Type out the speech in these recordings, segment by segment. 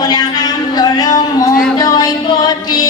உலகம் தொழும் மூதோய் போற்றி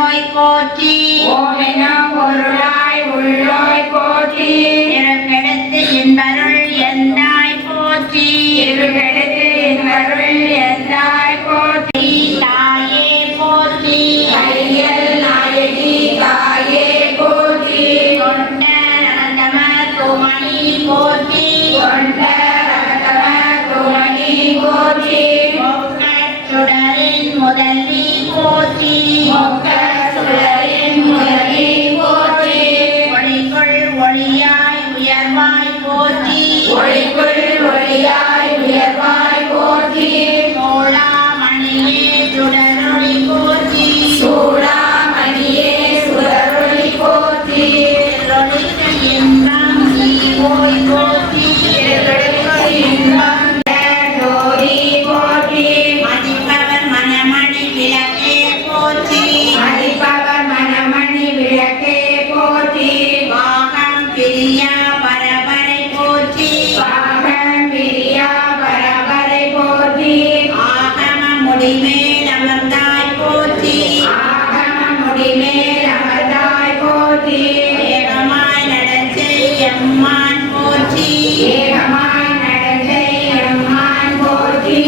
உள்ளோய் போற்றி ஓமெனும் பொருளாய் உள்ளோய் போற்றி இருகெடுத்து என்பருள் எந்தாய் போற்றி இருகெடுத்து என்பருள் எந்தாய் போற்றி தாயே போற்றி ஐயல் நாயகி தாயே போற்றி கொண்ட ரகதம துமணி போற்றி கொண்ட ரகதம துமணி போற்றி மொக்கச் சுடரின் முதல்வி போற்றி மொக்கச் சுடரின் முதல்வி போற்றி ஒளிக்குள் ஒளியாய் உயர்வாய் போற்றி ஒளிக்குள் ஒளியாய் உயர்வாய் போற்றி சோழாமணியே சுடரொளி போற்றி சூடாமணியே சுடரொளி போற்றி திருளொளித்த இன்பம் நீவோய் போற்றி இன்பம் ஜோதி போற்றி மதிப்பவர் மனமணி விளக்கே போற்றி மதிப்பவர் மனமணி விளக்கே போற்றி வாகம் பிரியா பரபரை போற்றி பாகம் பிரியா பரபரை போற்றி ஆகம முடிமேல் அமர்ந்தாய் போற்றி ஆகம முடிமேல் அமர்ந்தாய் போற்றி ஏகமாய் நடச்செய் எம்மான் போற்றி ஏகமாய் நடந்தை எம்மான் போற்றி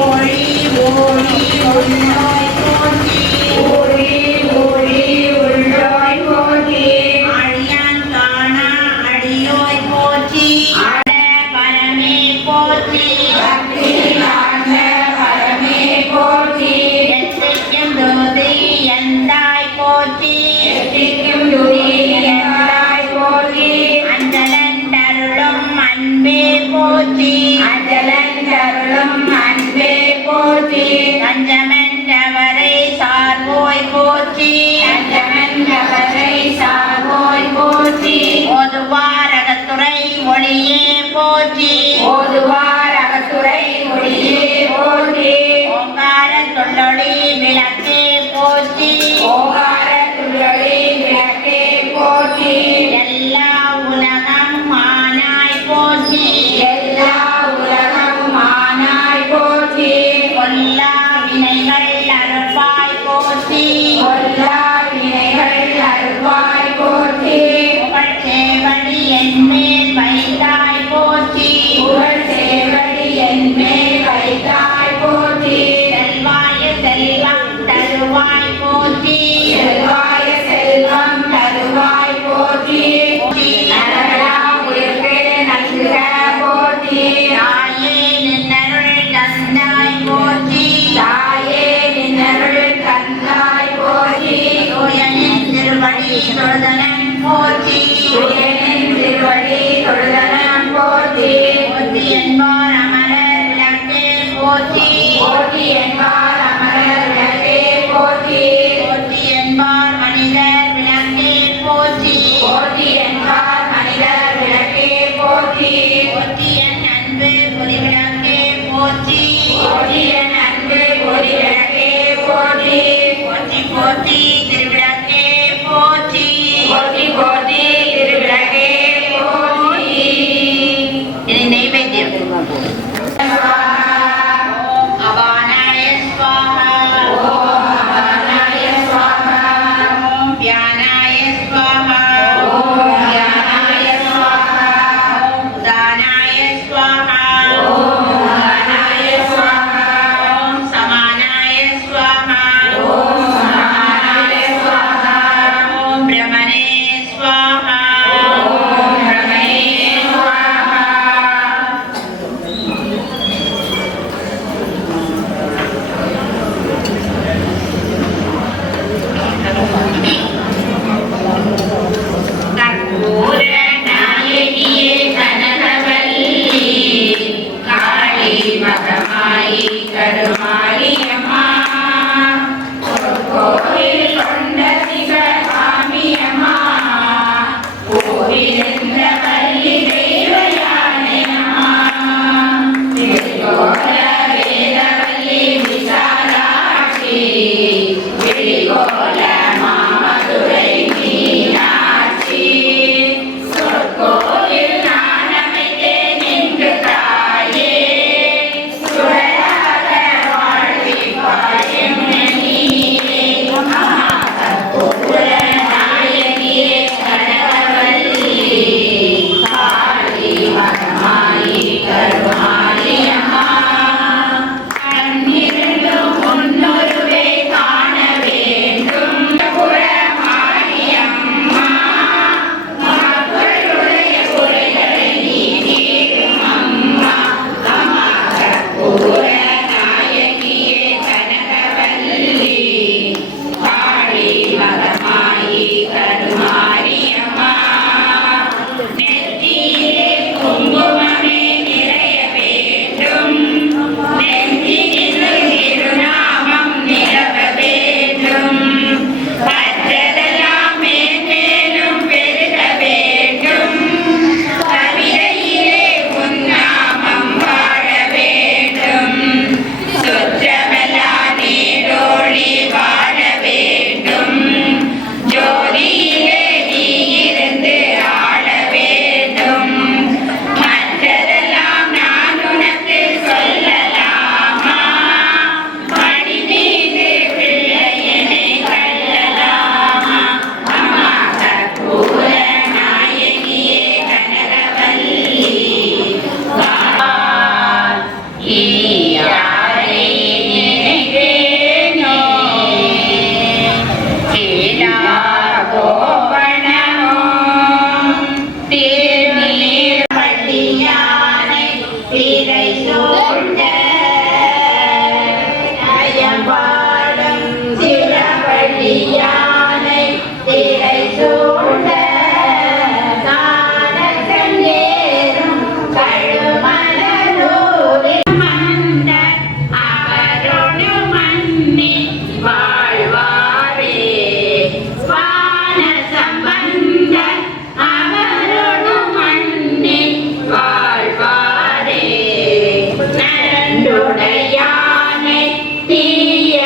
ஓழி ஓழி உள்ளோய் போற்றி ஊழி ஊழி உள்ளோய் போற்றி அழியான் காணா அடியோய் போற்றி அட பரமே போற்றி பக்தி ஆழ்ந்த பரமே போற்றி எத்தையும் தோதி எந்தாய் போற்றி எட்டிக்கும் துரியந்தாய் போற்றி அஞ்சலன் தருளும் அன்பே போற்றி அஞ்சலன் தருளும் அன்பே போற்றி பஞ்சமென்றவரை சார்வோய் போற்றி அஞ்சமன்றவரை சார்வோய் போற்றி ஓதுவாரகத்துறை ஒளியே போற்றி ஓதுவார் அகத்துறை ஒளியே போற்றி ஓங்கார தொல்லொளி விளக்கே போற்றி ஓங்கார துள்ளொளி விளக்கே போற்றி எல்லா உலகம் மானாய் போற்றி எல்லா உலகம் ஆனாய் போற்றி கொல்லா வினைகள் அறுப்பாய் போற்றி கொல்லா வினைகள் அருள்வாய் போற்றி புகழ் சேவடி என்மேல் வைத்தாய் போற்றி புகழ் சேவடி என்மேல் வைத்தாய் போற்றி செல்வாய செல்வம் தருவாய் போற்றி செல்வாய செல்வம் தருவாய் போற்றி நலமெல்லாம் உயிர்க்கு நல்குக போற்றி தாயே நின்னருள் தந்தாய் போற்றி தாயே நின்னருள் தந்தாய் போற்றி தூயனின் திருவடி தொழுதலன் போற்றி உயனின் திருவடி தொழுதனம் போற்றி போற்றி என்போர் அமரர் விளக்கே போற்றி போற்றி என்பார் அமரர் விளக்கே போற்றி போற்றி என்போர் மனிதர் விளக்கே போற்றி போற்றி என்பார் மனிதர் விளக்கே போற்றி போற்றி என் அன்பு பொறிவிளக்கே போற்றி போற்றி என் அன்பு பொறி விளக்கே போற்றி போற்றி போற்றி திருவிளக்கே போற்றி போற்றி போற்றி திருவிளக்கே போற்றி இது நைவேத்தியம் ஓம் அபானாய ஸ்வாஹா ஓம் அபர்ணாய ஸ்வாஹா ஓம் வியானாய ஸ்வாஹா ஓம் ஞானாய ஸ்வாஹா ஓம் உதானாய ஸ்வாஹா ஓம் உதானாய ஸ்வாஹா ஓம் சமானாய ஸ்வாஹா ஓம் சமானாய ஸ்வாஹா ஓம் பிரமணே ஸ்வாஹா ஓம் ரமணே ஸ்வாஹா கற்பூர நாயகியே கனகவல்லி காளி மகமாயி கருமாரியம்மா கோவில் கொண்ட சிவகாமியம்மா கோவிலிருந்த வள்ளி தெய்வயானையம்மா திருகோல வேதவல்லி விசாலாட்சி விழிகோல மாமதுரை மீனாட்சி சொற்கோவில் நானமைத்தே நின்று தாயே சுடராக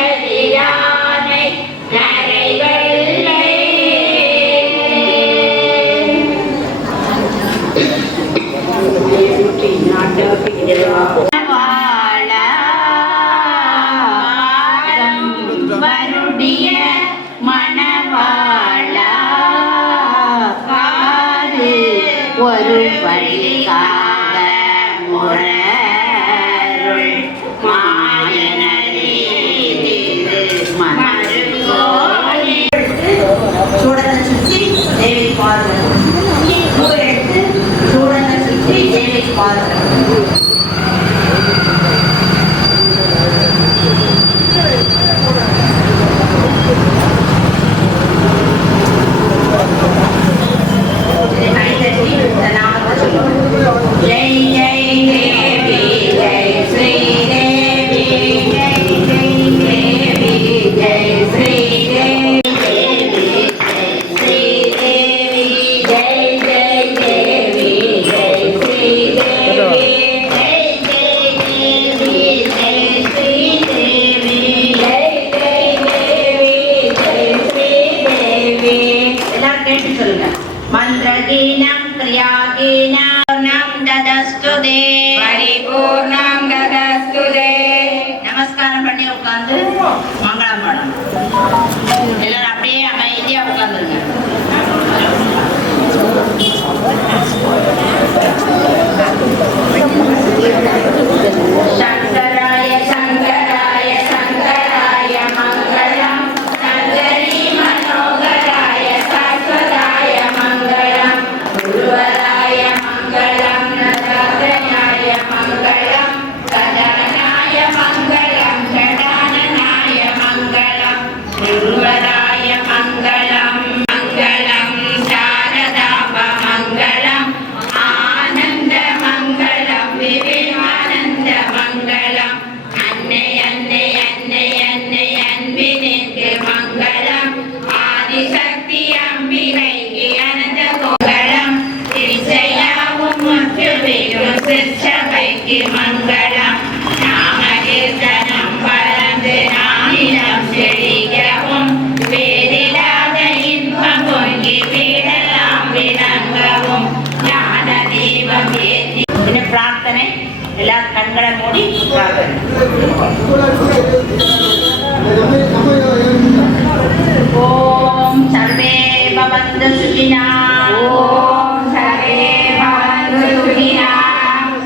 தீயதிரானை நரைவெள்ளை வருடிய மணவாளா காது ஒரு பழிக்காக முரருள் மாயனரே மருகோனே சூடனை சுற்றி தேவி பாதம் பூ எடுத்து சூடனை சுற்றி தேவி பாதம் जय जय देवी जय श्री देवी जय जय देवी जय श्री देवी जय श्री देवी जय जय देवी जय श्री देवी जय जय देवी जय श्री देवी जय जय देवी जय श्री देवी எல்லாம் கேட்டு சொல்லுங்க மந்திரகீனம் கிரியாகீனம் ததஸ்து தே परिपूर्णं ददस्तु ते நமஸ்காரம் பண்ணி உட்கார்ந்து மங்களம் பாடணும் எல்லாரும் அப்படியே அமைதியா உட்கார்ந்துருங்க शङ्कराय शङ्कराय शङ्कराय मङ्गलम् शङ्करी मनोहराय शाश्वताय मङ्गलम् गुरुवराय मङ्गलम् नरहरयाय मङ्गलम् गजाननाय मङ्गलम् जटाननाय मङ्गलम् गुरुवराय मङ्गलम् मङ्गलम् शारदाम्ब मङ्गलम् आनन्दमङ्गलम् विवेकानन्दमङ्गलम् अन्ने अन्ने अन्ने अन्ने अन्बिनेन्द्र मङ्गलम् आदिशक्ति अम्बिகைக்கு அனந்த கோலம் திருச்செயாவும் முற்றுவிடும் சிற்சபைக்கு மங்களம் நாமகீர்த்தனம் பறந்து நானிலம் செழிக்கவும் வேறில்லாத இன்பம் பொங்கி வீடெல்லாம் விளங்கவும் ஞான தீபம் ஏற்றி என்ன பிரார்த்தனை எல்லாரும் கண்களை மூடி பிரார்த்தனை ஓம் சர்வே பவந்து சுகினா ஓம் சர்வே பவந்து சுகினாः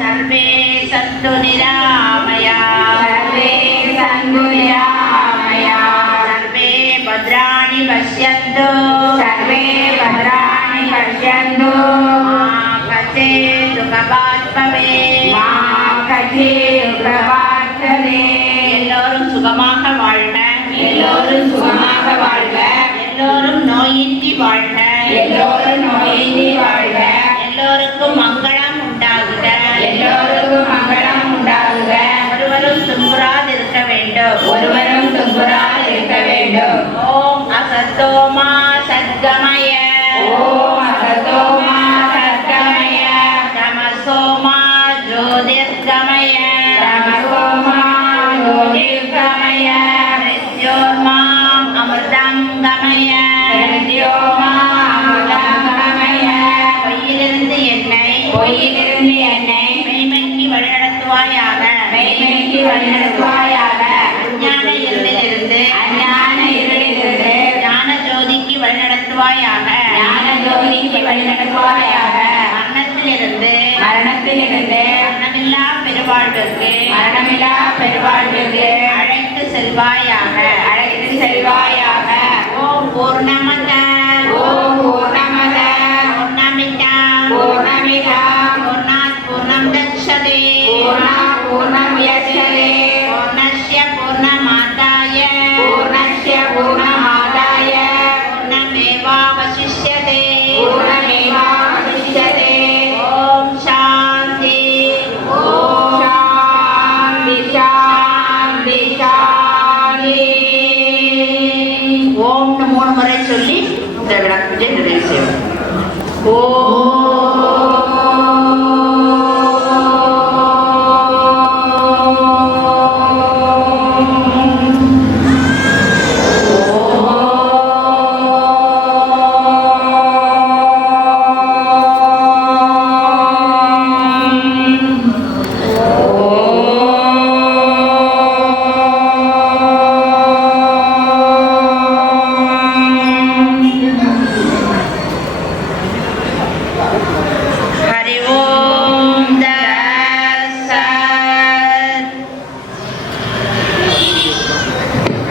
சர்வே சந்து நிராமயா सर्वे सन्तु निरामयाः சர்வே பத்ராணி பஷ்யந்து सर्वे भद्राणि पश्यन्तु மா கச்சே சுகபாத்மவே मा कश्चित् प्रवर्तते எல்லோரும் சுகமாக வாழ்க எல்லோரும் சுகமாக வாழ்க எல்லோரும் நோயின்றி வாழ்க எல்லோரும் நோயின்றி வாழ்க எல்லோருக்கும் மங்களம் உண்டாகுக எல்லோருக்கும் மங்களம் உண்டாகுக ஒருவரும் துன்புறாதிருக்க வேண்டும் ஒருவரும் துன்புறாது இருக்க வேண்டும் ஓம் அசத்தோமா சத்கமய ஓம் அசதோமா சத்கமய தமசோமா ஜோதிர்கமய தமசோமா ஜோதிர்கமய மிருத்யோர்மாம் அமிர்தங்கமய பிரத்யோமா அமுதகமய பொய்யிலிருந்து என்னை பொய்யிலிருந்து என்னை மெய்மைக்கு வழிநடத்துவாயாக மெய்மைக்கு வழிநடத்துவாயாக அஞ்ஞான இருளிலிருந்து அஞ்ஞான இருளிலிருந்து ஞான ஜோதிக்கு வழிநடத்துவாயாக ஞான ஜோதிக்கு வழிநடத்துவாயாக மரணத்திலிருந்து மரணத்திலிருந்து மரணமில்லா பெருவாழ்வுக்கு மரணமில்லா பெருவாழ்விற்கு அழைத்து செல்வாயாக அழைத்து செல்வாயாக ஓம் பூர்ணமத ஓம் பூர்ணமத பூர்ணமிதா பூர்ணமிதா பூர்ணாத் பூர்ணம் தட்சதே பூர்ணா பூர்ணம் யஸ்யதே பூர்ணஸ்ய பூர்ணமாதாய பூர்ணஸ்ய பூர்ணமாதாய பூர்ணமேவாவசிஷ்யதே பூர்ணமேவாவசிஷ்யதே ஓம் சாந்தி ஓம் சாந்தி சாந்தி சாந்தி ஓம்னு 3 முறை சொல்லி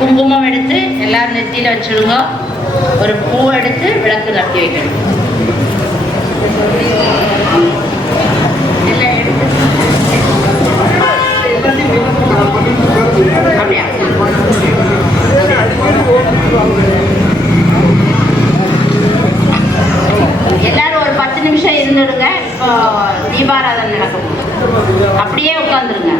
குங்குமம் எடுத்து எல்லாரும் நெத்தியில வச்சுடுங்க. ஒரு பூ எடுத்து விளக்கு கட்டி வைக்கணும். அப்படியா? எல்லாரும் ஒரு 10 நிமிஷம் இருந்துடுங்க. இப்போ தீபாராதனை நடக்கும். அப்படியே உட்காந்துருங்க.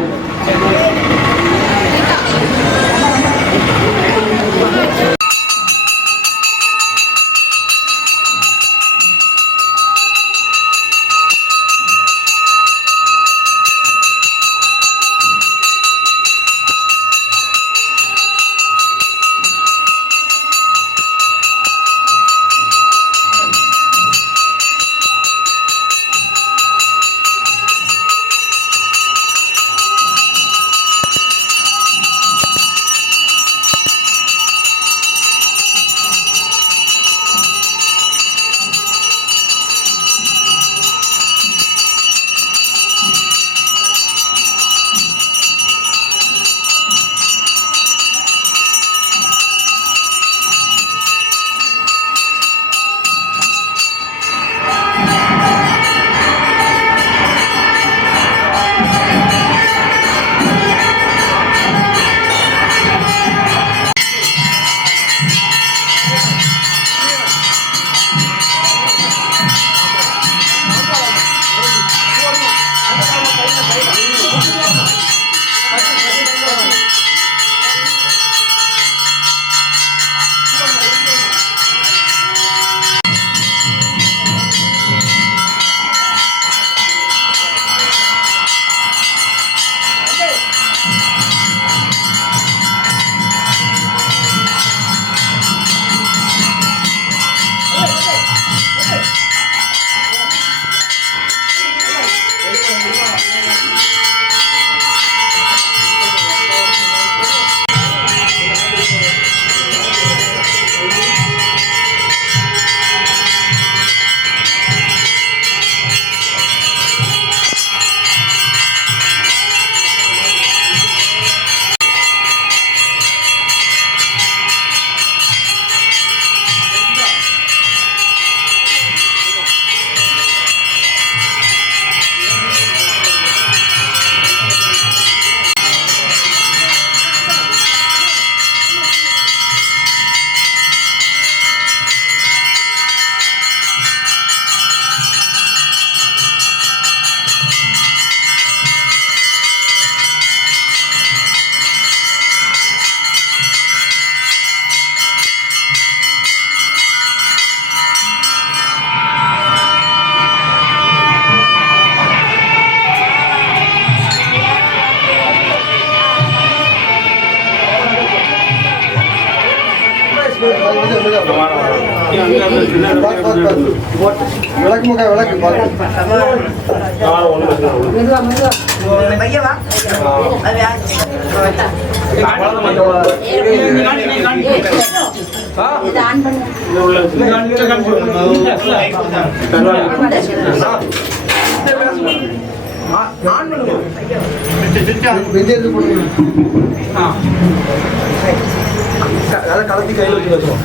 கலத்தி கையில் வச்சுருவோம்.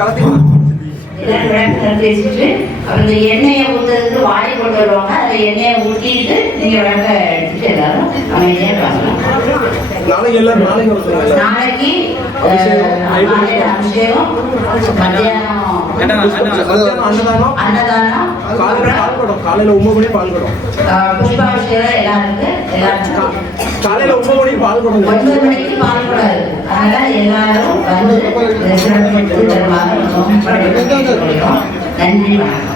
கலத்தி பேசிட்டு அந்த எண்ணெயை ஊற்றுறதுக்கு வாடி கொண்டு வருவாங்க. அந்த எண்ணெயை ஊற்றிட்டு நீங்க விளக்க எடுத்துட்டு எல்லாரும் அமைதியா பார்க்கலாம். நாளைக்கு எல்லாரும் நாளைக்கு அபிஷேகம், மத்தியானம் அன்னதானம், காலையில 9 மணி பால் குடம், புஷ்பாபிஷேகம் எல்லாம் இருக்கு. எல்லாரும் காலையில 9 மணிக்கு பால் குடம், 9 மணிக்கு பால் குடம் இருக்கு. அதனால எல்லாரும் வந்து நன்றி, வணக்கம்.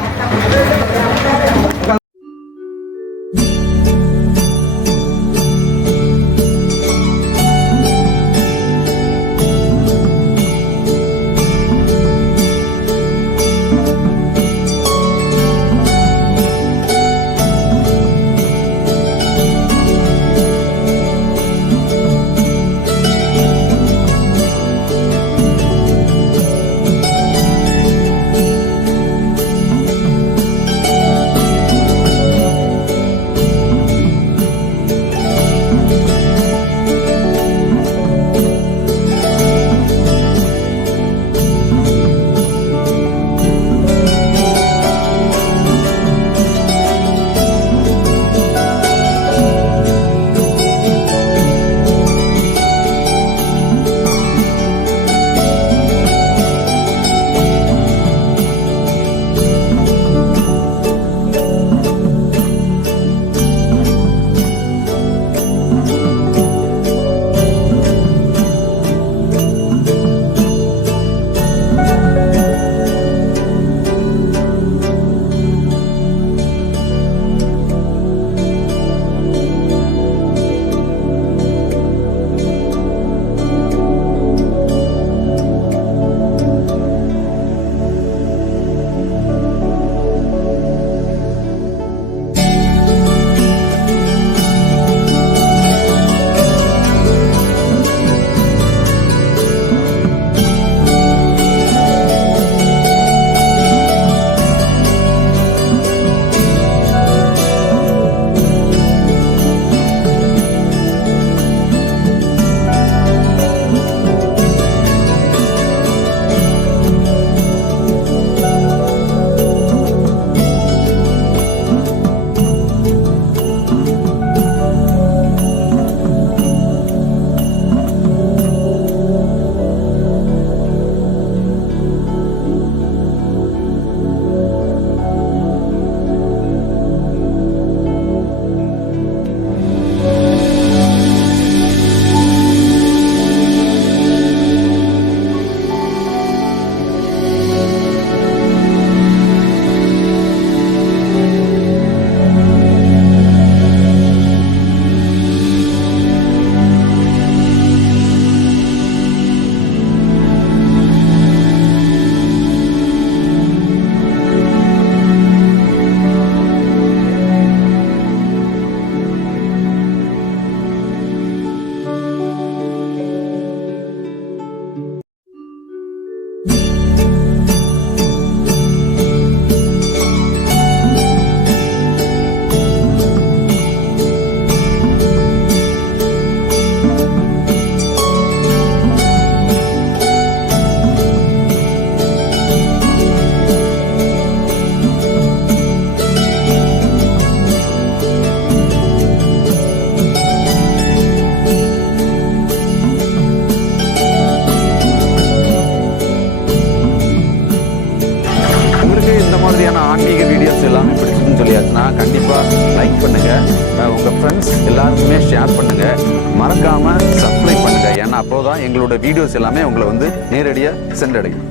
பயனடையாச்சுன்னா கண்டிப்பாக லைக் பண்ணுங்கள், உங்கள் ஃப்ரெண்ட்ஸ் எல்லாருக்குமே ஷேர் பண்ணுங்கள், மறக்காமல் சப்ஸ்கிரைப் பண்ணுங்கள். ஏன்னா அப்போதான் எங்களோட வீடியோஸ் எல்லாமே உங்களை வந்து நேரடியாக சென்றடையும்.